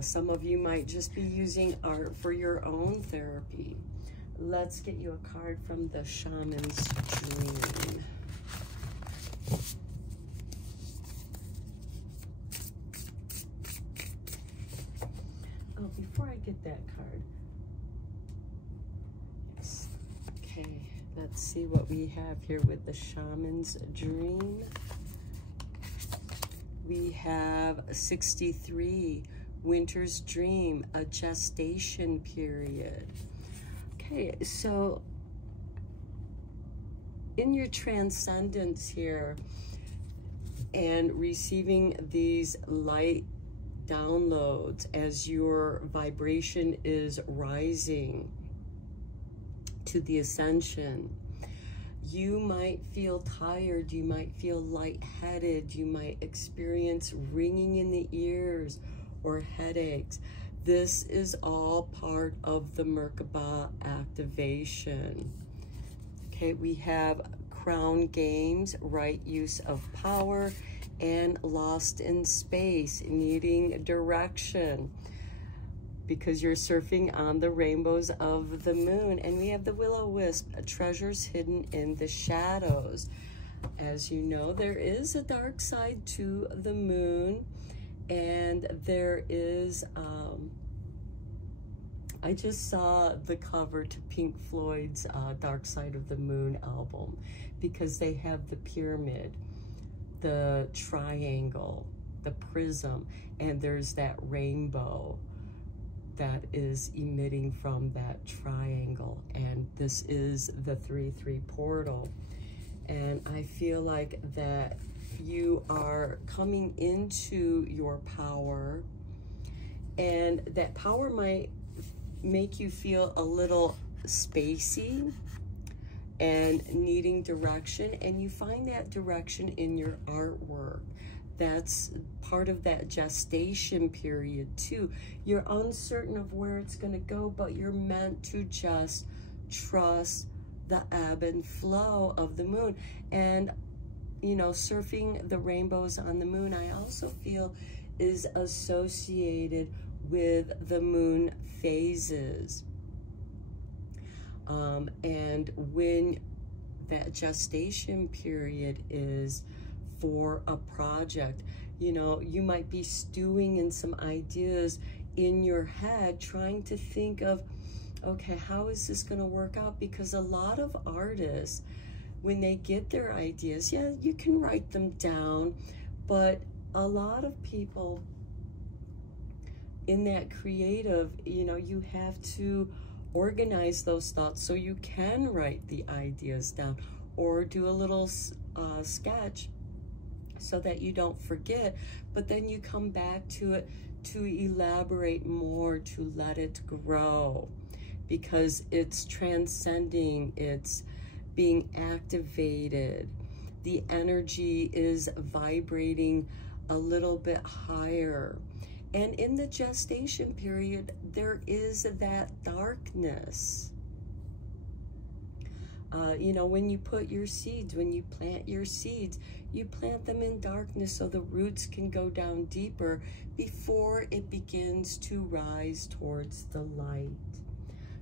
Some of you might just be using art for your own therapy. Let's get you a card from the Shaman's Dream. Oh, before I get that card, yes, okay, let's see what we have here with the Shaman's Dream. We have 63, Winter's Dream, a gestation period. Okay, so in your transcendence here and receiving these light downloads as your vibration is rising to the ascension, you might feel tired, you might feel lightheaded, you might experience ringing in the ears or headaches. This is all part of the Merkaba activation. Okay, we have Crown Games, right use of power, and Lost in Space, needing direction, because you're surfing on the rainbows of the moon. And we have the Will-O-Wisp, treasures hidden in the shadows. As you know, there is a dark side to the moon, and there is, I just saw the cover to Pink Floyd's Dark Side of the Moon album, because they have the pyramid, the triangle, the prism, and there's that rainbow that is emitting from that triangle. And this is the 3-3 portal. And I feel like that you are coming into your power, and that power might make you feel a little spacey and needing direction, and you find that direction in your artwork. That's part of that gestation period too. You're uncertain of where it's going to go, but you're meant to just trust the ebb and flow of the moon. And you know, surfing the rainbows on the moon, I also feel is associated with the moon phases. And when that gestation period is for a project, you know, you might be stewing in some ideas in your head, trying to think of, okay, how is this going to work out? Because a lot of artists, when they get their ideas, yeah, you can write them down, but a lot of people in that creative, you know, you have to organize those thoughts so you can write the ideas down, or do a little sketch so that you don't forget, but then you come back to it to elaborate more, to let it grow, because it's transcending, it's being activated. The energy is vibrating a little bit higher. And in the gestation period, there is that darkness. You know, when you put your seeds, when you plant your seeds, you plant them in darkness so the roots can go down deeper before it begins to rise towards the light.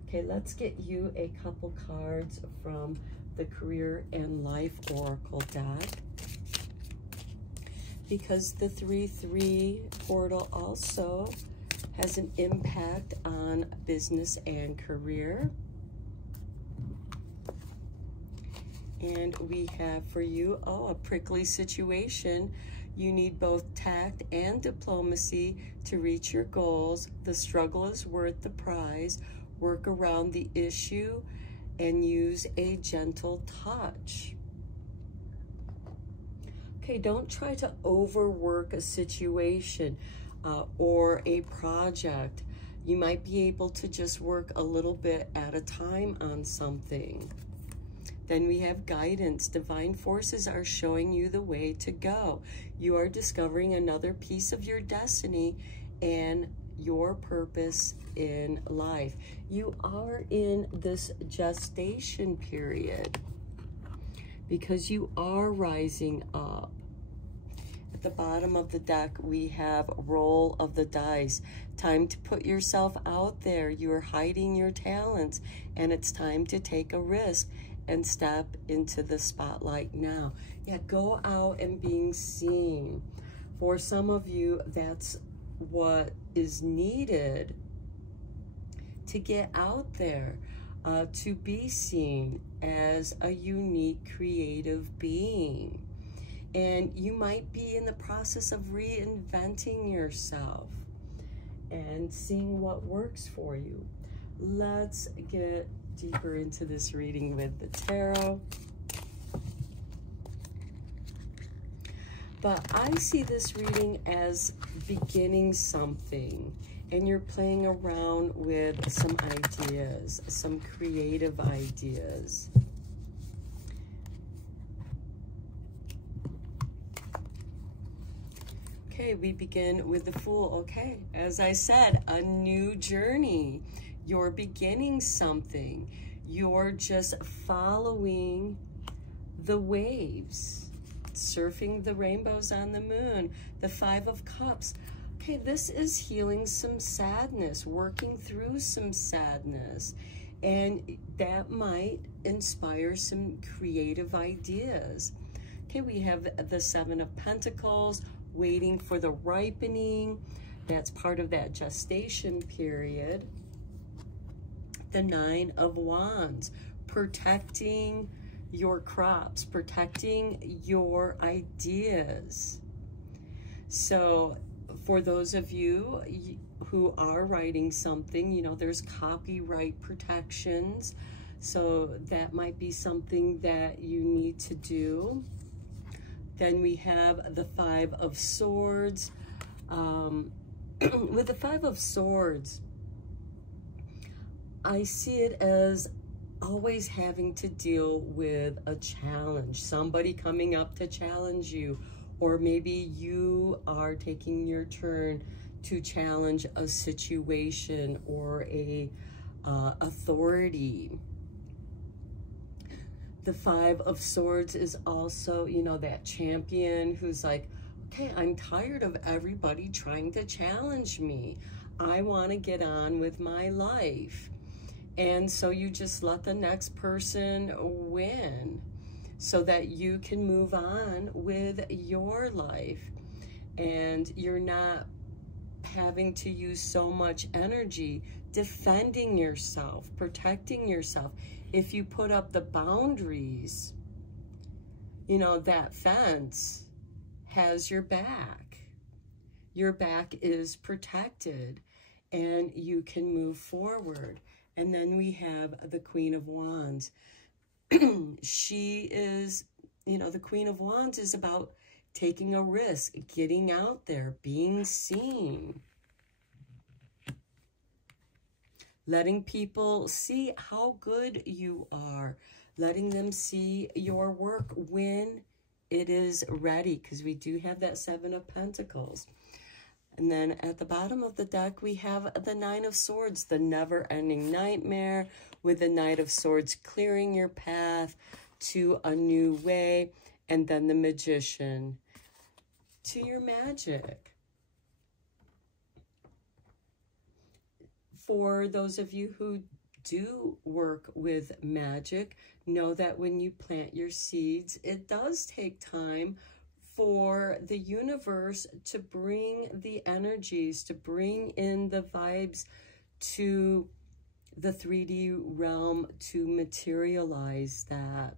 Okay, let's get you a couple cards from the Career and Life Oracle deck, because the 3-3 portal also has an impact on business and career. And we have for you, a prickly situation. You need both tact and diplomacy to reach your goals. The struggle is worth the prize. Work around the issue and use a gentle touch. Okay, don't try to overwork a situation or a project. You might be able to just work a little bit at a time on something. Then we have guidance. Divine forces are showing you the way to go. You are discovering another piece of your destiny, and your purpose in life. You are in this gestation period because you are rising up. At the bottom of the deck, we have roll of the dice. Time to put yourself out there. You're hiding your talents, and it's time to take a risk and step into the spotlight now. Yeah, go out and being seen. For some of you, that's what is needed to get out there, to be seen as a unique, creative being. And you might be in the process of reinventing yourself and seeing what works for you. Let's get deeper into this reading with the tarot. But I see this reading as beginning something, and you're playing around with some ideas, some creative ideas. Okay, we begin with the Fool. Okay, as I said, a new journey. You're beginning something. You're just following the waves, surfing the rainbows on the moon. The Five of Cups. Okay, this is healing some sadness, working through some sadness. And that might inspire some creative ideas. Okay, we have the Seven of Pentacles, waiting for the ripening. That's part of that gestation period. The Nine of Wands, protecting your crops, protecting your ideas. So for those of you who are writing something, you know, there's copyright protections. So that might be something that you need to do. Then we have the Five of Swords. With the Five of Swords, I see it as always having to deal with a challenge, somebody coming up to challenge you, or maybe you are taking your turn to challenge a situation or a authority. The Five of Swords is also, you know, that champion who's like, okay, I'm tired of everybody trying to challenge me. I want to get on with my life. And so you just let the next person win so that you can move on with your life. And you're not having to use so much energy defending yourself, protecting yourself. If you put up the boundaries, you know, that fence has your back. Your back is protected and you can move forward. And then we have the Queen of Wands. She is, you know, the Queen of Wands is about taking a risk, getting out there, being seen. Letting people see how good you are. Letting them see your work when it is ready. Because we do have that Seven of Pentacles. And then at the bottom of the deck, we have the Nine of Swords, the never-ending nightmare, with the Knight of Swords clearing your path to a new way. And then the Magician, to your magic. For those of you who do work with magic, know that when you plant your seeds, it does take time for the universe to bring the energies, to bring in the vibes to the 3D realm to materialize that.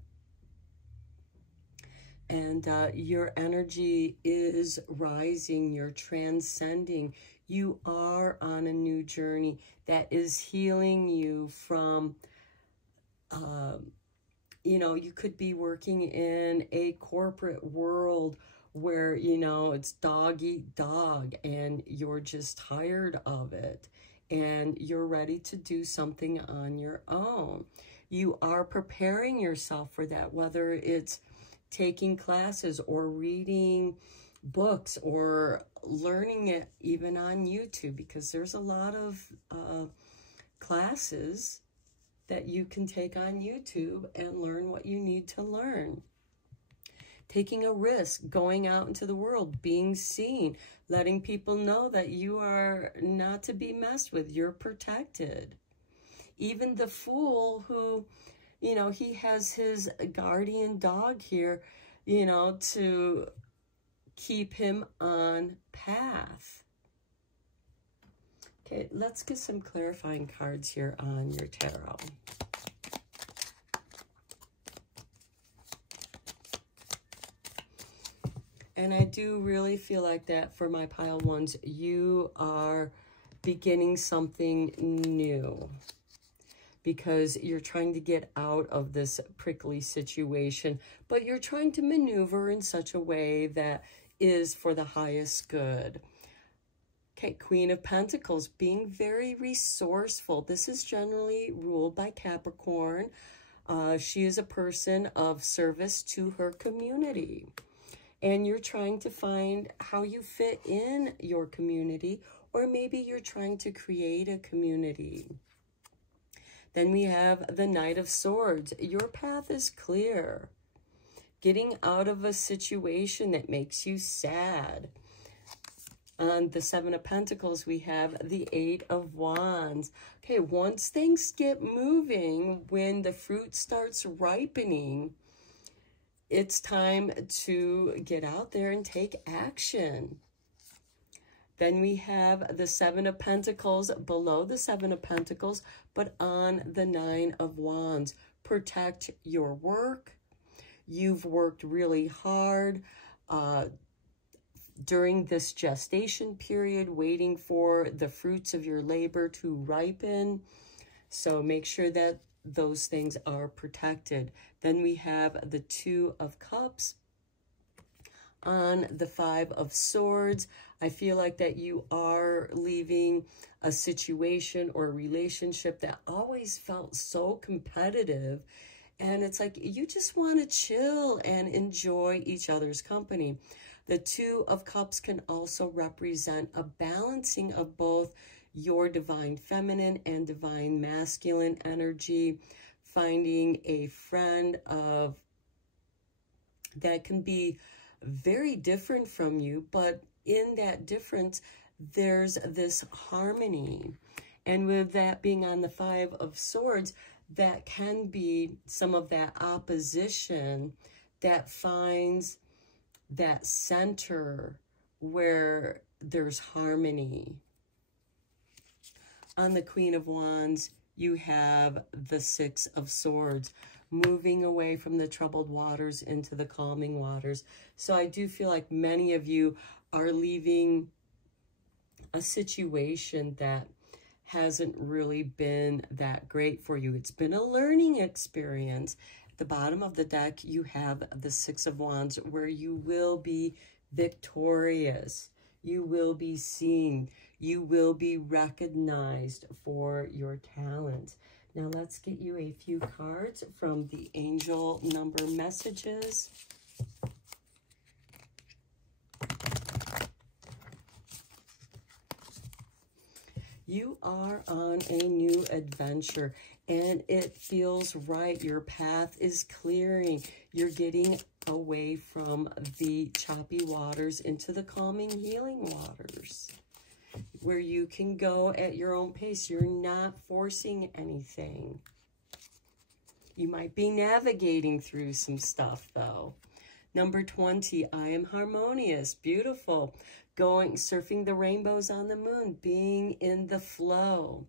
And your energy is rising, you're transcending. You are on a new journey that is healing you from, you know, you could be working in a corporate world where, you know, it's dog eat dog and you're just tired of it and you're ready to do something on your own. You are preparing yourself for that, whether it's taking classes or reading books or learning it even on YouTube, because there's a lot of classes that you can take on YouTube and learn what you need to learn. Taking a risk, going out into the world, being seen, letting people know that you are not to be messed with, you're protected. Even the Fool who, you know, he has his guardian dog here, you know, to keep him on path. Okay, let's get some clarifying cards here on your tarot. And I do really feel like that for my pile ones, you are beginning something new, because you're trying to get out of this prickly situation, but you're trying to maneuver in such a way that is for the highest good. Okay, Queen of Pentacles, being very resourceful. This is generally ruled by Capricorn. She is a person of service to her community. And you're trying to find how you fit in your community, or maybe you're trying to create a community. Then we have the Knight of Swords. Your path is clear. Getting out of a situation that makes you sad. On the Seven of Pentacles, we have the Eight of Wands. Okay, once things get moving, when the fruit starts ripening, it's time to get out there and take action. Then we have the Seven of Pentacles below the Seven of Pentacles, but on the Nine of Wands. Protect your work. You've worked really hard during this gestation period, waiting for the fruits of your labor to ripen. So make sure that those things are protected. Then we have the Two of Cups on the Five of Swords. I feel like that you are leaving a situation or a relationship that always felt so competitive, and it's like you just want to chill and enjoy each other's company. The Two of Cups can also represent a balancing of both your divine feminine and divine masculine energy, finding a friend of that can be very different from you, but in that difference, there's this harmony. And with that being on the Five of Swords, that can be some of that opposition that finds that center where there's harmony. On the Queen of Wands, you have the Six of Swords, moving away from the troubled waters into the calming waters. So I do feel like many of you are leaving a situation that hasn't really been that great for you. It's been a learning experience. At the bottom of the deck, you have the Six of Wands, where you will be victorious. You will be seen. You will be recognized for your talent. Now let's get you a few cards from the angel number messages. You are on a new adventure, and it feels right. Your path is clearing. You're getting away from the choppy waters into the calming, healing waters, where you can go at your own pace. You're not forcing anything. You might be navigating through some stuff, though. Number 20, I am harmonious. Beautiful. Surfing the rainbows on the moon, being in the flow.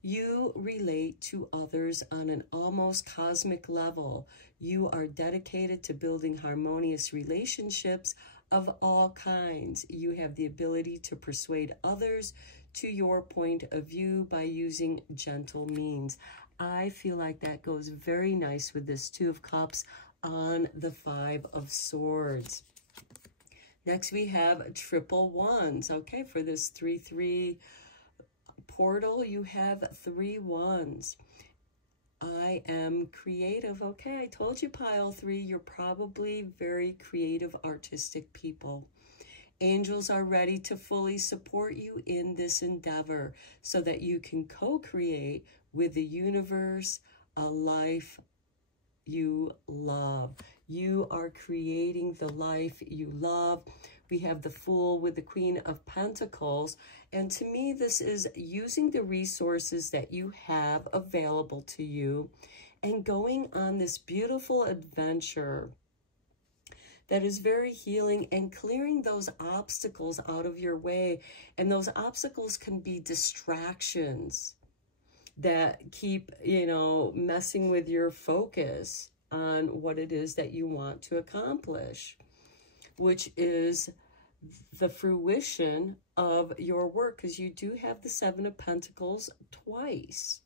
You relate to others on an almost cosmic level. You are dedicated to building harmonious relationships of all kinds. You have the ability to persuade others to your point of view by using gentle means. I feel like that goes very nice with this Two of Cups on the Five of Swords. Next, we have triple ones. Okay, for this 3-3 portal, you have 3 ones. I am creative. Okay, I told you, pile 3, you're probably very creative, artistic people. Angels are ready to fully support you in this endeavor so that you can co-create with the universe a life you love. You are creating the life you love. We have the Fool with the Queen of Pentacles. And to me, this is using the resources that you have available to you and going on this beautiful adventure that is very healing and clearing those obstacles out of your way. And those obstacles can be distractions that keep, messing with your focus on what it is that you want to accomplish, which is the fruition of your work, because you do have the Seven of Pentacles twice.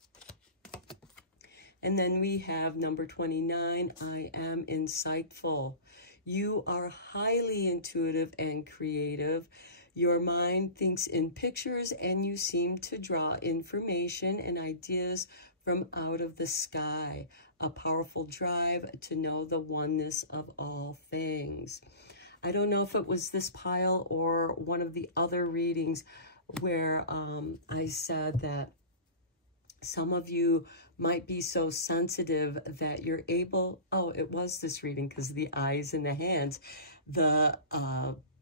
And then we have number 29, I am insightful. You are highly intuitive and creative. Your mind thinks in pictures and you seem to draw information and ideas from out of the sky. A powerful drive to know the oneness of all things. I don't know if it was this pile or one of the other readings where I said that some of you might be so sensitive that you're able, it was this reading because of the eyes and the hands, the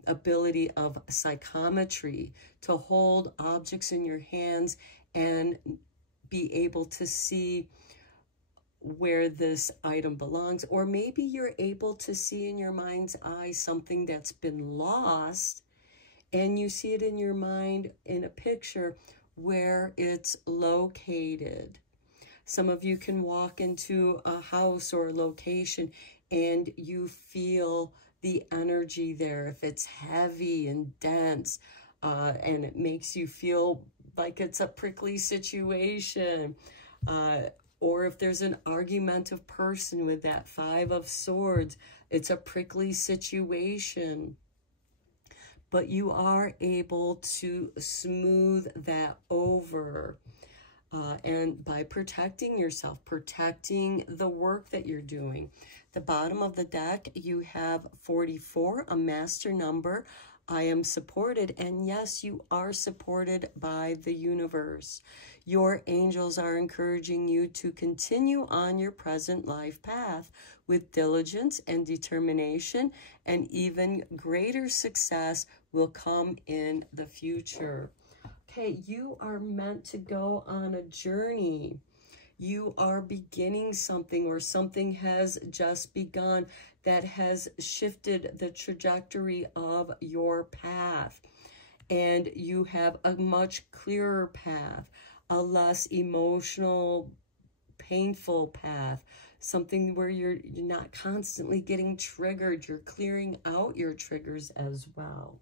ability of psychometry to hold objects in your hands and be able to see where this item belongs. Or maybe you're able to see in your mind's eye something that's been lost and you see it in your mind in a picture where it's located. Some of you can walk into a house or a location and you feel the energy there, if it's heavy and dense, and it makes you feel like it's a prickly situation, or if there's an argumentative person with that Five of Swords, it's a prickly situation. But you are able to smooth that over. And by protecting yourself, protecting the work that you're doing. The bottom of the deck, you have 44, a master number. I am supported, and yes, you are supported by the universe. Your angels are encouraging you to continue on your present life path with diligence and determination, and even greater success will come in the future. Okay, you are meant to go on a journey. You are beginning something, or something has just begun that has shifted the trajectory of your path. And you have a much clearer path, a less emotional, painful path, something where you're not constantly getting triggered. You're clearing out your triggers as well.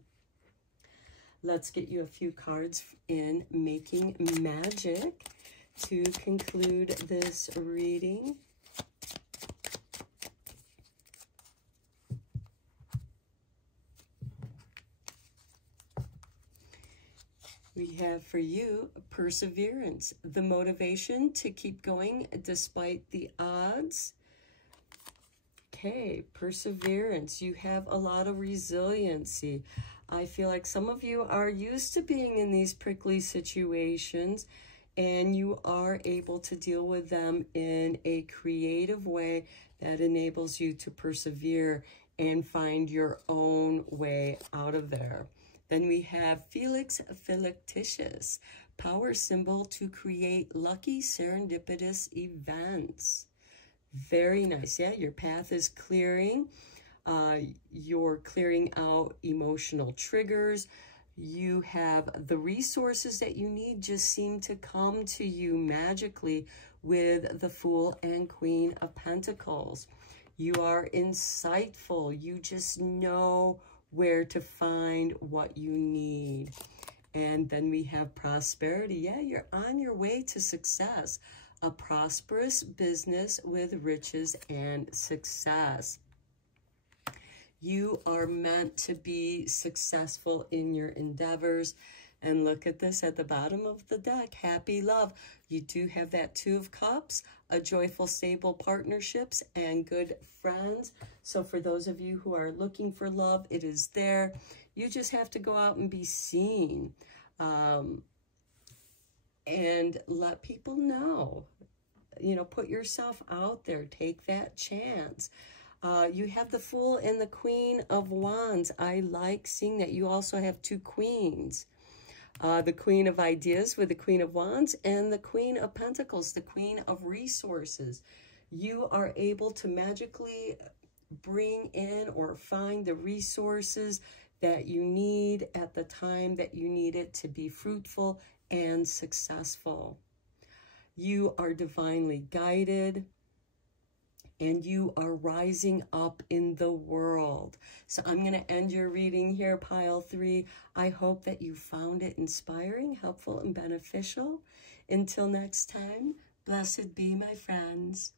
Let's get you a few cards in Making Magic to conclude this reading. We have for you perseverance, the motivation to keep going despite the odds. Okay, perseverance. You have a lot of resiliency. I feel like some of you are used to being in these prickly situations, and you are able to deal with them in a creative way that enables you to persevere and find your own way out of there. Then we have Felix Fictitious, power symbol to create lucky serendipitous events. Very nice. Yeah, your path is clearing. You're clearing out emotional triggers. You have the resources that you need just seem to come to you magically with the Fool and Queen of Pentacles. You are insightful. You just know where to find what you need. And then we have prosperity. Yeah, you're on your way to success. A prosperous business with riches and success. You are meant to be successful in your endeavors. And look at this at the bottom of the deck, happy love. You do have that Two of Cups, a joyful, stable partnerships, and good friends. So for those of you who are looking for love, it is there. You just have to go out and be seen, and let people know. You know, put yourself out there. Take that chance. You have the Fool and the Queen of Wands. I like seeing that. You also have two queens. The Queen of Ideas with the Queen of Wands, and the Queen of Pentacles, the Queen of Resources. You are able to magically bring in or find the resources that you need at the time that you need it to be fruitful and successful. You are divinely guided, and you are rising up in the world. So I'm going to end your reading here, pile 3. I hope that you found it inspiring, helpful, and beneficial. Until next time, blessed be, my friends.